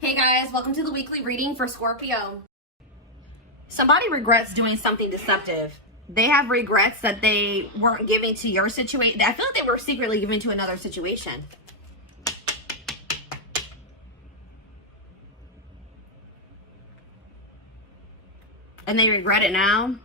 Hey guys, welcome to the weekly reading for Scorpio. Somebody regrets doing something deceptive. They have regrets that they weren't giving to your situation. I feel like they were secretly giving to another situation. And they regret it now.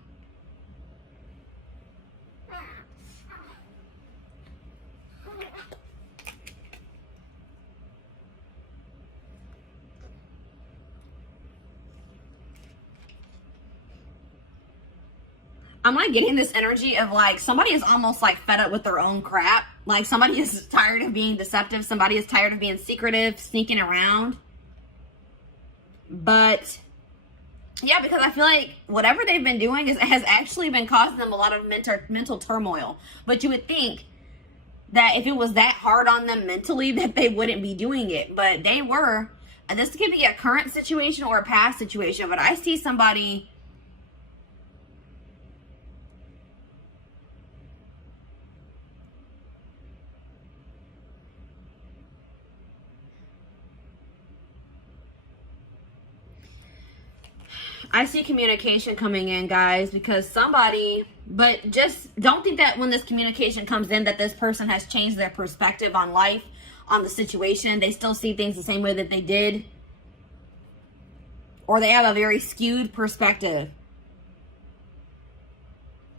I'm like getting this energy of like somebody is almost like fed up with their own crap. Like somebody is tired of being deceptive. Somebody is tired of being secretive, sneaking around. But yeah, because I feel like whatever they've been doing has actually been causing them a lot of mental turmoil. But you would think that if it was that hard on them mentally that they wouldn't be doing it. But they were. And this could be a current situation or a past situation. But I see somebody... I see communication coming in, guys, because somebody, but just don't think that when this communication comes in that this person has changed their perspective on life, on the situation. They still see things the same way that they did. Or they have a very skewed perspective.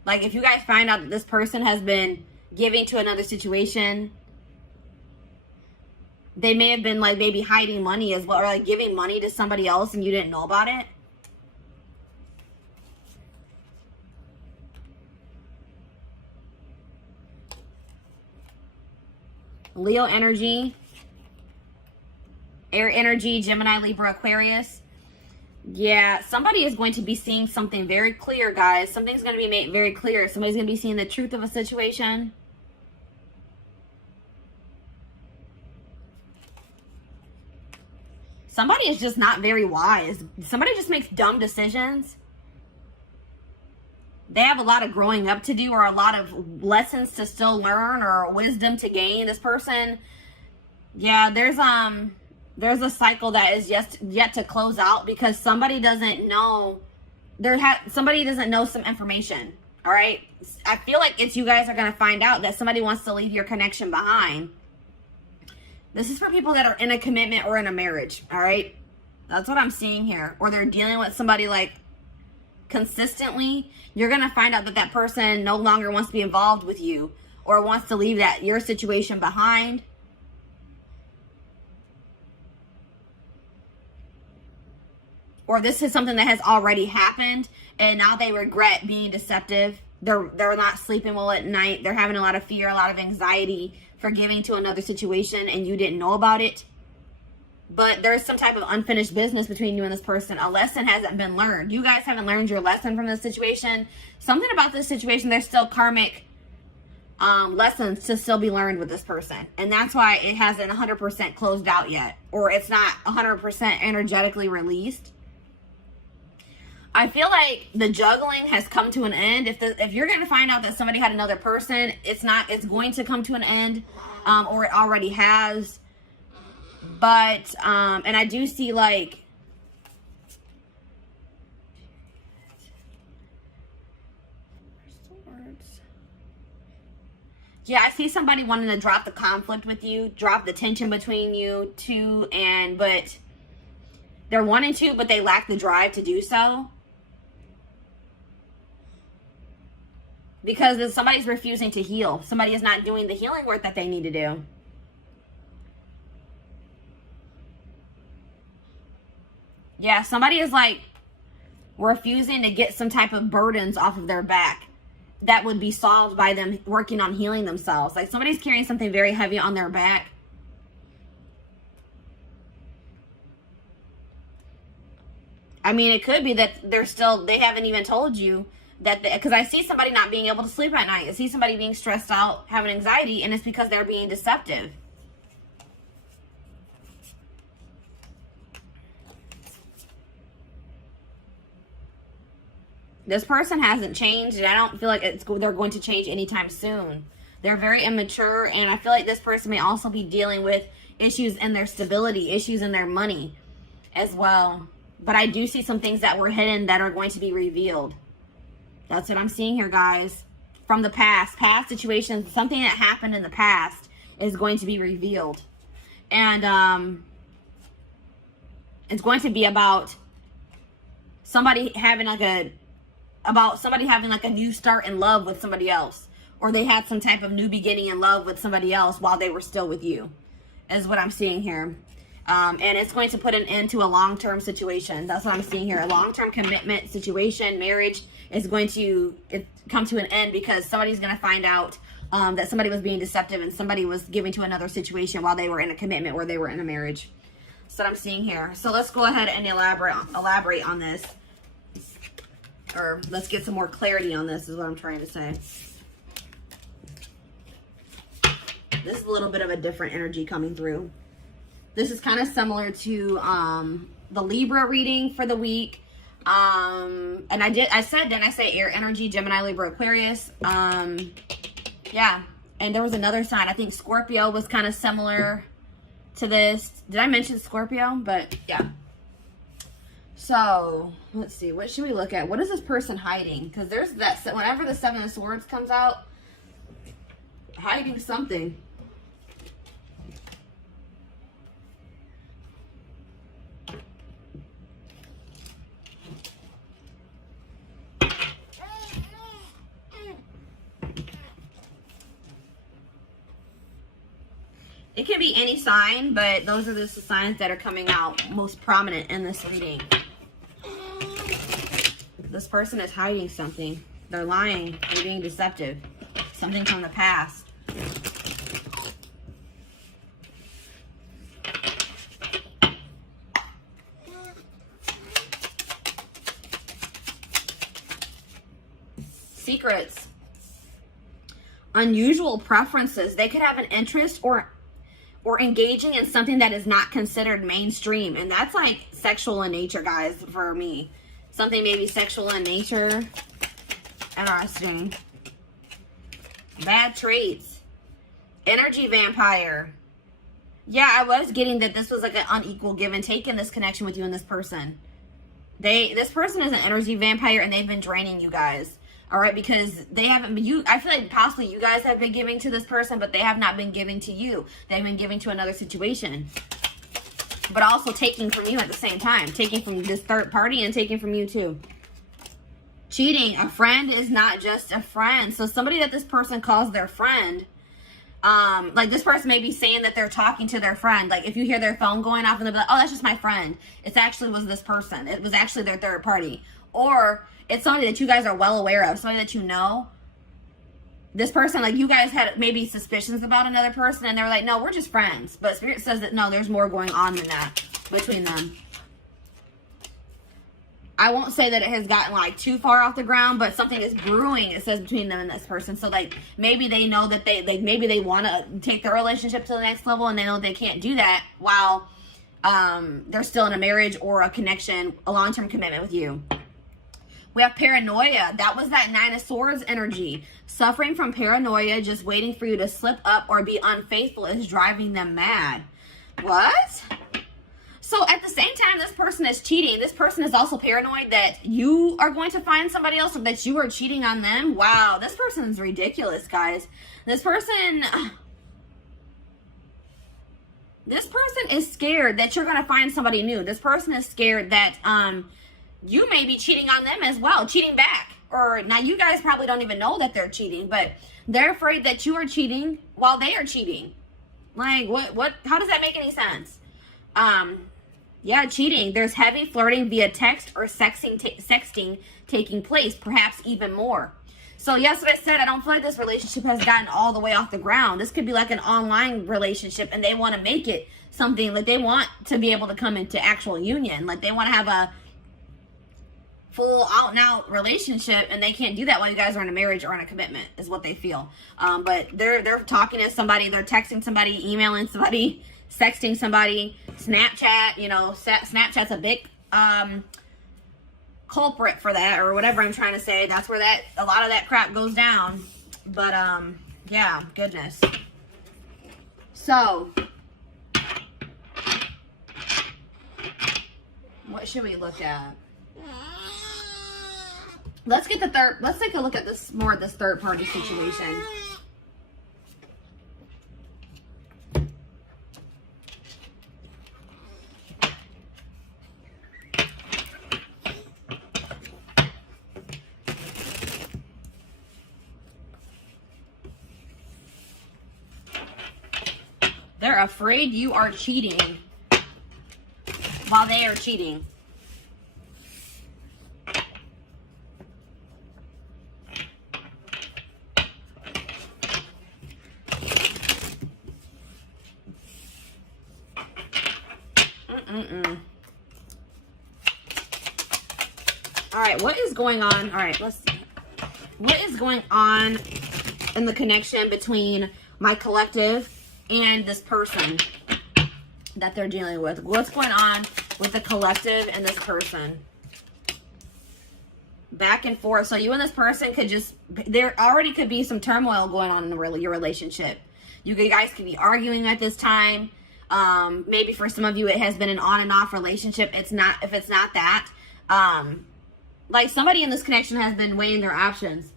Like if you guys find out that this person has been giving to another situation, they may have been like maybe hiding money as well, or like giving money to somebody else and you didn't know about it. Leo energy, air energy, Gemini, Libra, Aquarius. Yeah, somebody is going to be seeing something very clear, guys. Something's going to be made very clear. Somebody's going to be seeing the truth of a situation. Somebody is just not very wise. Somebody just makes dumb decisions. They have a lot of growing up to do, or a lot of lessons to still learn, or wisdom to gain. This person, yeah, there's a cycle that is yet to close out because somebody doesn't know. Somebody doesn't know some information. All right, I feel like it's you guys are gonna find out that somebody wants to leave your connection behind. This is for people that are in a commitment or in a marriage. All right, that's what I'm seeing here. Or they're dealing with somebody like consistently. You're gonna find out that that person no longer wants to be involved with you, or wants to leave your situation behind. Or this is something that has already happened and now they regret being deceptive. They're not sleeping well at night. They're having a lot of fear, a lot of anxiety for giving to another situation and you didn't know about it. But there's some type of unfinished business between you and this person. A lesson hasn't been learned. You guys haven't learned your lesson from this situation. Something about this situation, there's still karmic lessons to still be learned with this person. And that's why it hasn't 100% closed out yet. Or it's not 100% energetically released. I feel like the juggling has come to an end. If you're going to find out that somebody had another person, it's going to come to an end. Or it already has. But, and I do see like, yeah, I see somebody wanting to drop the conflict with you, drop the tension between you two, but they're wanting to, but they lack the drive to do so. Because somebody's refusing to heal. Somebody is not doing the healing work that they need to do. Yeah, somebody is like refusing to get some type of burdens off of their back that would be solved by them working on healing themselves. Like somebody's carrying something very heavy on their back. I mean, it could be that they haven't even told you that, because I see somebody not being able to sleep at night. I see somebody being stressed out, having anxiety, and it's because they're being deceptive. This person hasn't changed, and I don't feel like they're going to change anytime soon. They're very immature, and I feel like this person may also be dealing with issues in their stability, issues in their money. as well. But I do see some things that were hidden that are going to be revealed. That's what I'm seeing here, guys. From the past situations, something that happened in the past is going to be revealed. And it's going to be about somebody having like a new start in love with somebody else, or they had some type of new beginning in love with somebody else while they were still with you, is what I'm seeing here. And it's going to put an end to a long-term situation. That's what I'm seeing here. A long-term commitment situation, marriage, is going to come to an end because somebody's going to find out that somebody was being deceptive and somebody was giving to another situation while they were in a commitment or they were in a marriage. That's what I'm seeing here. So let's go ahead and elaborate on this. Or let's get some more clarity on this, is what I'm trying to say. This is a little bit of a different energy coming through. This is kind of similar to the Libra reading for the week. And I said, didn't I say air energy, Gemini, Libra, Aquarius? Yeah. And there was another sign. I think Scorpio was kind of similar to this. Did I mention Scorpio? But yeah. So let's see. What should we look at? What is this person hiding? Because there's that, whenever the Seven of Swords comes out, hiding something. It can be any sign, but those are the signs that are coming out most prominent in this reading. This person is hiding something. They're lying. They're being deceptive. Something from the past. Secrets. Unusual preferences. They could have an interest or engaging in something that is not considered mainstream. And that's like sexual in nature, guys, for me. Something maybe sexual in nature. Interesting. Bad traits. Energy vampire. Yeah, I was getting that this was like an unequal give and take in this connection with you and this person. This person is an energy vampire and they've been draining you guys. All right, because they haven't been, I feel like possibly you guys have been giving to this person, but they have not been giving to you. They've been giving to another situation. But also taking from you at the same time. Taking from this third party and taking from you too. Cheating. A friend is not just a friend. So somebody that this person calls their friend, like this person may be saying that they're talking to their friend. Like if you hear their phone going off and they'll be like, oh, that's just my friend. It actually was this person. It was actually their third party. Or it's somebody that you guys are well aware of, somebody that you know. This person, like you guys had maybe suspicions about another person and they were like, no, we're just friends. But Spirit says that no, there's more going on than that between them. I won't say that it has gotten like too far off the ground, but something is brewing, it says, between them and this person. So like maybe they know that maybe they want to take their relationship to the next level and they know they can't do that while they're still in a marriage or a connection, a long-term commitment with you. We have paranoia. That was that Nine of Swords energy. Suffering from paranoia, just waiting for you to slip up or be unfaithful is driving them mad. What? So at the same time this person is cheating, this person is also paranoid that you are going to find somebody else or that you are cheating on them. Wow, this person is ridiculous, guys. This person is scared that you're going to find somebody new. This person is scared that you may be cheating on them as well, cheating back. Or now you guys probably don't even know that they're cheating, but they're afraid that you are cheating while they are cheating. Like what how does that make any sense? Yeah, cheating. There's heavy flirting via text or sexting taking place, perhaps even more. So yes, what I said, I don't feel like this relationship has gotten all the way off the ground. This could be like an online relationship and they want to make it something like they want to be able to come into actual union. Like they want to have a full out and out relationship and they can't do that while you guys are in a marriage or in a commitment is what they feel. But they're talking to somebody, they're texting somebody, emailing somebody, sexting somebody, Snapchat, you know, Snapchat's a big culprit for that, or whatever I'm trying to say. That's where a lot of that crap goes down. But yeah, goodness. So What should we look at? Let's get the third. Let's take a look at this more of this third party situation. They're afraid you are cheating while they are cheating. All right, what is going on? All right, let's see. What is going on in the connection between my collective and this person that they're dealing with? What's going on with the collective and this person? Back and forth. So you and this person could just, there already could be some turmoil going on in your relationship. You guys could be arguing at this time. Maybe for some of you it has been an on and off relationship. It's not, if it's not that, like somebody in this connection has been weighing their options,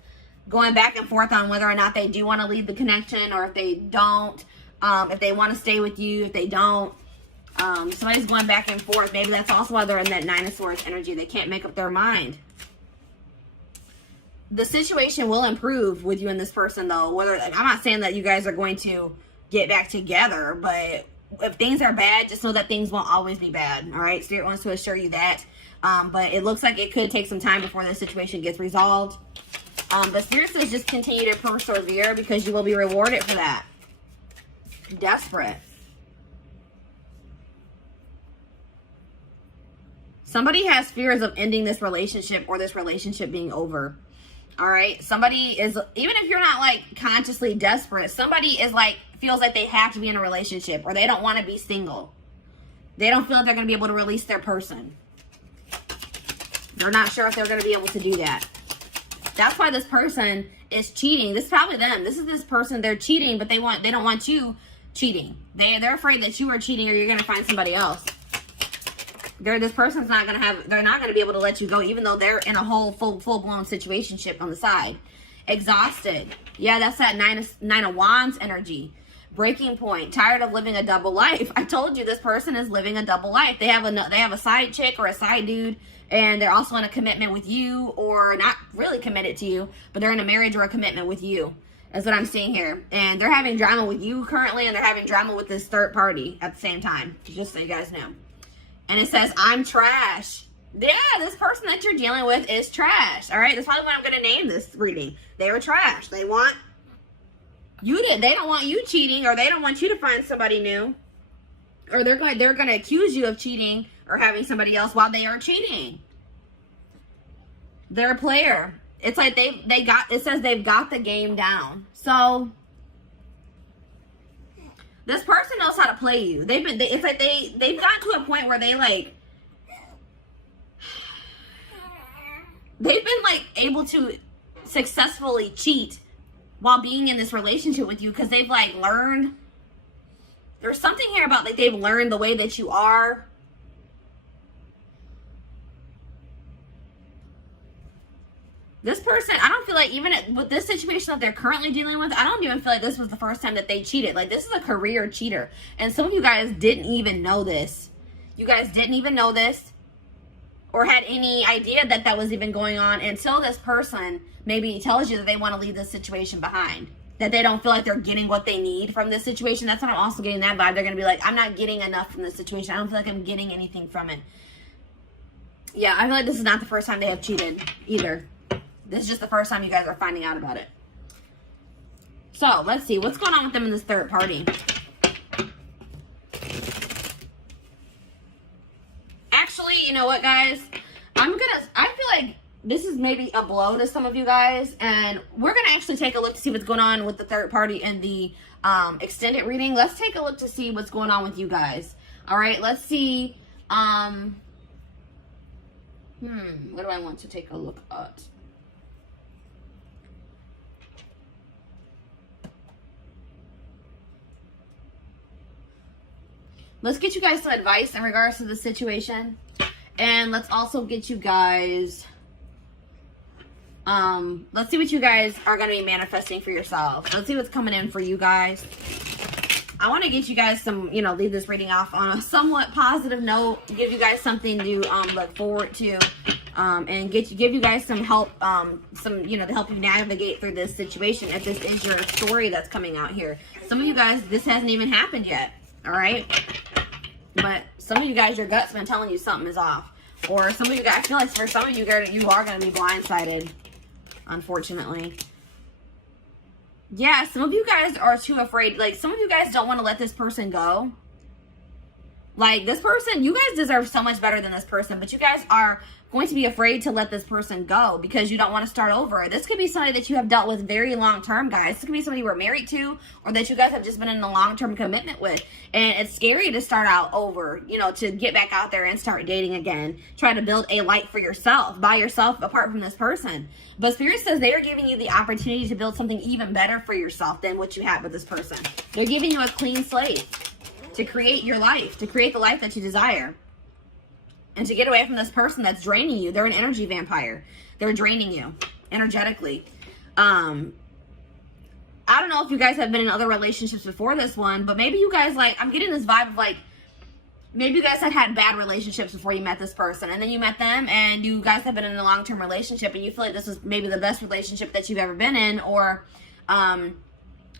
going back and forth on whether or not they do want to leave the connection, or if they don't, if they want to stay with you, if they don't. Somebody's going back and forth. Maybe that's also why they're in that Nine of Swords energy. They can't make up their mind. The situation will improve with you and this person, though. Whether, I'm not saying that you guys are going to get back together, but if things are bad, just know that things won't always be bad. All right, Spirit wants to assure you that. But it looks like it could take some time before this situation gets resolved. But Spirit says just continue to persevere, because you will be rewarded for that. Desperate. Somebody has fears of ending this relationship, or this relationship being over. All right. Somebody is, even if you're not like consciously desperate, somebody is like, feels like they have to be in a relationship, or they don't want to be single. They don't feel like they're going to be able to release their person. They're not sure if they're going to be able to do that. That's why this person is cheating. This is probably them. This is this person. They're cheating, but they don't want you cheating. They're afraid that you are cheating, or you're going to find somebody else. This person's not going to have, they're not going to be able to let you go, even though they're in a whole full-blown situationship on the side. Exhausted. Yeah, that's that Nine of Wands energy. Breaking point. Tired of living a double life. I told you this person is living a double life. They have a side chick or a side dude, and they're also in a commitment with you, or not really committed to you, but they're in a marriage or a commitment with you. That's what I'm seeing here. And they're having drama with you currently, and they're having drama with this third party at the same time. Just so you guys know. And it says, I'm trash. Yeah, this person that you're dealing with is trash. All right, that's probably what I'm going to name this reading. They were trash. They want you to, they don't want you cheating, or they don't want you to find somebody new. Or they're going to accuse you of cheating or having somebody else while they are cheating. They're a player. It's like it says they've got the game down. So this person knows how to play you. It's like they've gotten to a point where they've been like able to successfully cheat while being in this relationship with you, because they've like learned. There's something here about like they've learned the way that you are. This person, I don't feel like, even with this situation that they're currently dealing with, I don't even feel like this was the first time that they cheated. Like, this is a career cheater. And some of you guys didn't even know this. You guys didn't even know this, or had any idea that that was even going on, until this person maybe tells you that they want to leave this situation behind. That they don't feel like they're getting what they need from this situation. That's what I'm also getting that vibe. They're going to be like, I'm not getting enough from this situation. I don't feel like I'm getting anything from it. Yeah, I feel like this is not the first time they have cheated either. This is just the first time you guys are finding out about it. So, let's see. What's going on with them in this third party? Actually, you know what, guys? I feel like this is maybe a blow to some of you guys. And we're going to actually take a look to see what's going on with the third party in the extended reading. Let's take a look to see what's going on with you guys. All right, let's see. What do I want to take a look at? Let's get you guys some advice in regards to the situation. And let's also get you guys, let's see what you guys are going to be manifesting for yourself. Let's see what's coming in for you guys. I want to get you guys some, you know, leave this reading off on a somewhat positive note, give you guys something to look forward to, and give you guys some help, you know, to help you navigate through this situation if this is your story that's coming out here. Some of you guys, this hasn't even happened yet, all right? But some of you guys, your gut's been telling you something is off. Or some of you guys, I feel like for some of you, you are going to be blindsided, unfortunately. Yeah, some of you guys are too afraid. Like, some of you guys don't want to let this person go. Like, this person, you guys deserve so much better than this person, but you guys are going to be afraid to let this person go because you don't want to start over. This could be somebody that you have dealt with very long term, guys. This could be somebody you were married to or that you guys have just been in a long-term commitment with. And it's scary to start out over, you know, to get back out there and start dating again. Try to build a life for yourself, by yourself, apart from this person. But Spirit says they are giving you the opportunity to build something even better for yourself than what you had with this person. They're giving you a clean slate to create your life, to create the life that you desire. And to get away from this person that's draining you. They're an energy vampire. They're draining you energetically. I don't know if you guys have been in other relationships before this one, but maybe you guys, like, I'm getting this vibe of, like, maybe you guys had bad relationships before you met this person, and then you met them, and you guys have been in a long-term relationship, and you feel like this was maybe the best relationship that you've ever been in, or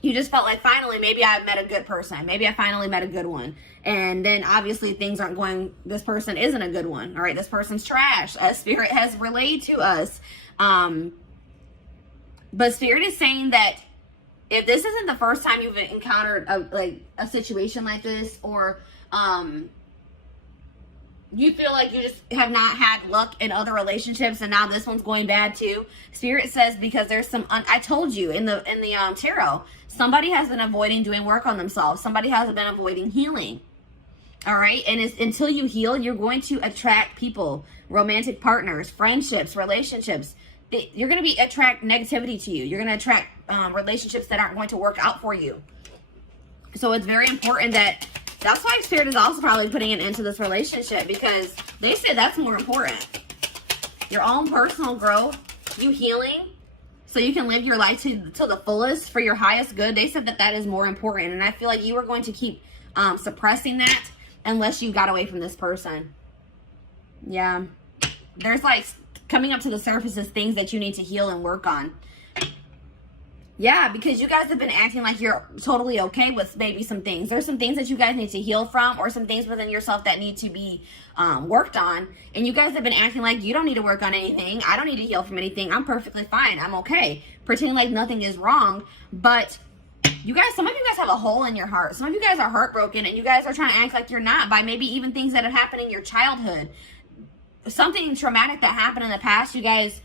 you just felt like, finally, maybe I met a good person. Maybe I finally met a good one. And then obviously things aren't going, this person isn't a good one. All right, this person's trash, as Spirit has relayed to us. But Spirit is saying that if this isn't the first time you've encountered a situation like this, or you feel like you just have not had luck in other relationships and now this one's going bad too, Spirit says because there's some, I told you in the tarot, somebody has been avoiding doing work on themselves. Somebody has been avoiding healing. All right. And it's, until you heal, you're going to attract people, romantic partners, friendships, relationships. You're going to attract negativity to you. You're going to attract relationships that aren't going to work out for you. So it's very important that's why Spirit is also probably putting an end to this relationship, because they say that's more important. Your own personal growth, you healing, so you can live your life to the fullest for your highest good. They said that is more important. And I feel like you are going to keep suppressing that unless you got away from this person. Yeah. There's, like, coming up to the surface is things that you need to heal and work on. Yeah, because you guys have been acting like you're totally okay with maybe some things. There's some things that you guys need to heal from, or some things within yourself that need to be worked on. And you guys have been acting like you don't need to work on anything. I don't need to heal from anything. I'm perfectly fine. I'm okay. Pretending like nothing is wrong. But you guys, some of you guys have a hole in your heart. Some of you guys are heartbroken, and you guys are trying to act like you're not by maybe even things that have happened in your childhood. Something traumatic that happened in the past, you guys,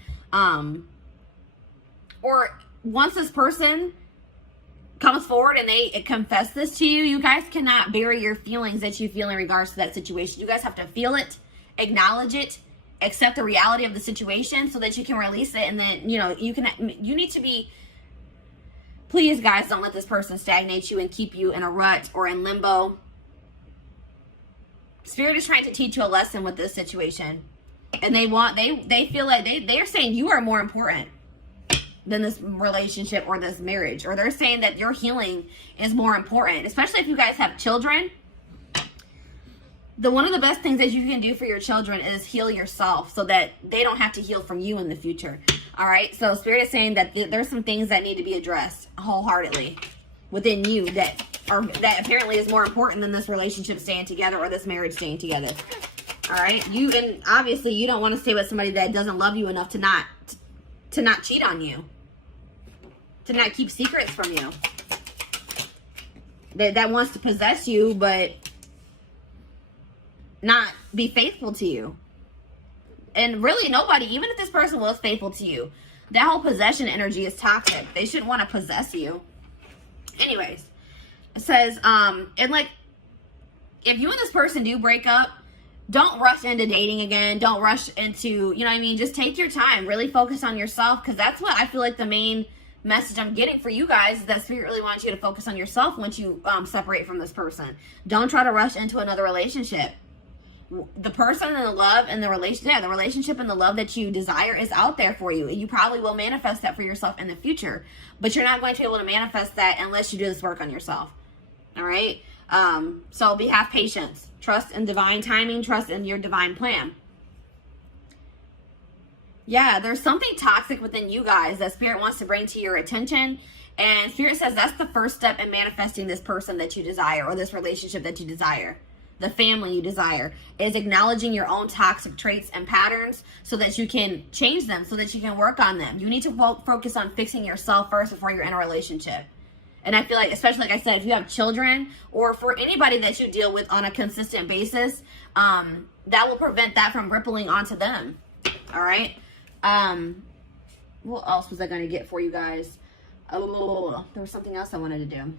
or once this person comes forward and they confess this to you, you guys cannot bury your feelings that you feel in regards to that situation. You guys have to feel it, acknowledge it, accept the reality of the situation so that you can release it. And then, you know, you need to be, please guys, don't let this person stagnate you and keep you in a rut or in limbo. Spirit is trying to teach you a lesson with this situation. And they feel like they're saying you are more important than this relationship or this marriage, or they're saying that your healing is more important, especially if you guys have children. One of the best things that you can do for your children is heal yourself so that they don't have to heal from you in the future. All right. So Spirit is saying that there's some things that need to be addressed wholeheartedly within you that apparently is more important than this relationship staying together or this marriage staying together. All right. And obviously you don't want to stay with somebody that doesn't love you enough to not cheat on you, to not keep secrets from you, that wants to possess you but not be faithful to you. And really nobody, even if this person was faithful to you, that whole possession energy is toxic. They shouldn't want to possess you. Anyways, it says, and like, if you and this person do break up, don't rush into dating again. Don't rush into, you know what I mean? Just take your time. Really focus on yourself, because that's what I feel like the main message I'm getting for you guys is that Spirit really wants you to focus on yourself once you separate from this person. Don't try to rush into another relationship. The person and the love and the relationship and the love that you desire is out there for you. You probably will manifest that for yourself in the future, but you're not going to be able to manifest that unless you do this work on yourself. All right. So have patience, trust in divine timing, trust in your divine plan. Yeah, there's something toxic within you guys that Spirit wants to bring to your attention. And Spirit says that's the first step in manifesting this person that you desire, or this relationship that you desire. The family you desire is acknowledging your own toxic traits and patterns so that you can change them, so that you can work on them. You need to focus on fixing yourself first before you're in a relationship. And I feel like, especially like I said, if you have children or for anybody that you deal with on a consistent basis, that will prevent that from rippling onto them. All right. What else was I going to get for you guys? There was something else I wanted to do.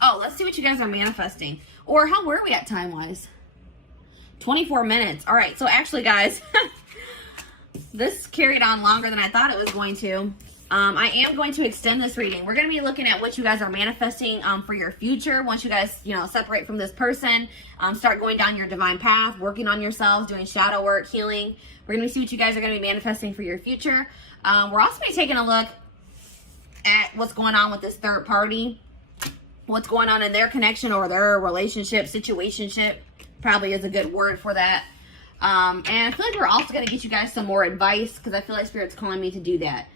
Oh, let's see what you guys are manifesting. Or how were we at time-wise? 24 minutes. All right. So actually, guys, this carried on longer than I thought it was going to. I am going to extend this reading. We're going to be looking at what you guys are manifesting for your future. Once you guys, separate from this person, start going down your divine path, working on yourselves, doing shadow work, healing. We're going to see what you guys are going to be manifesting for your future. We're also going to be taking a look at what's going on with this third party. What's going on in their connection or their relationship, situationship, probably is a good word for that. And I feel like we're also going to get you guys some more advice because I feel like Spirit's calling me to do that.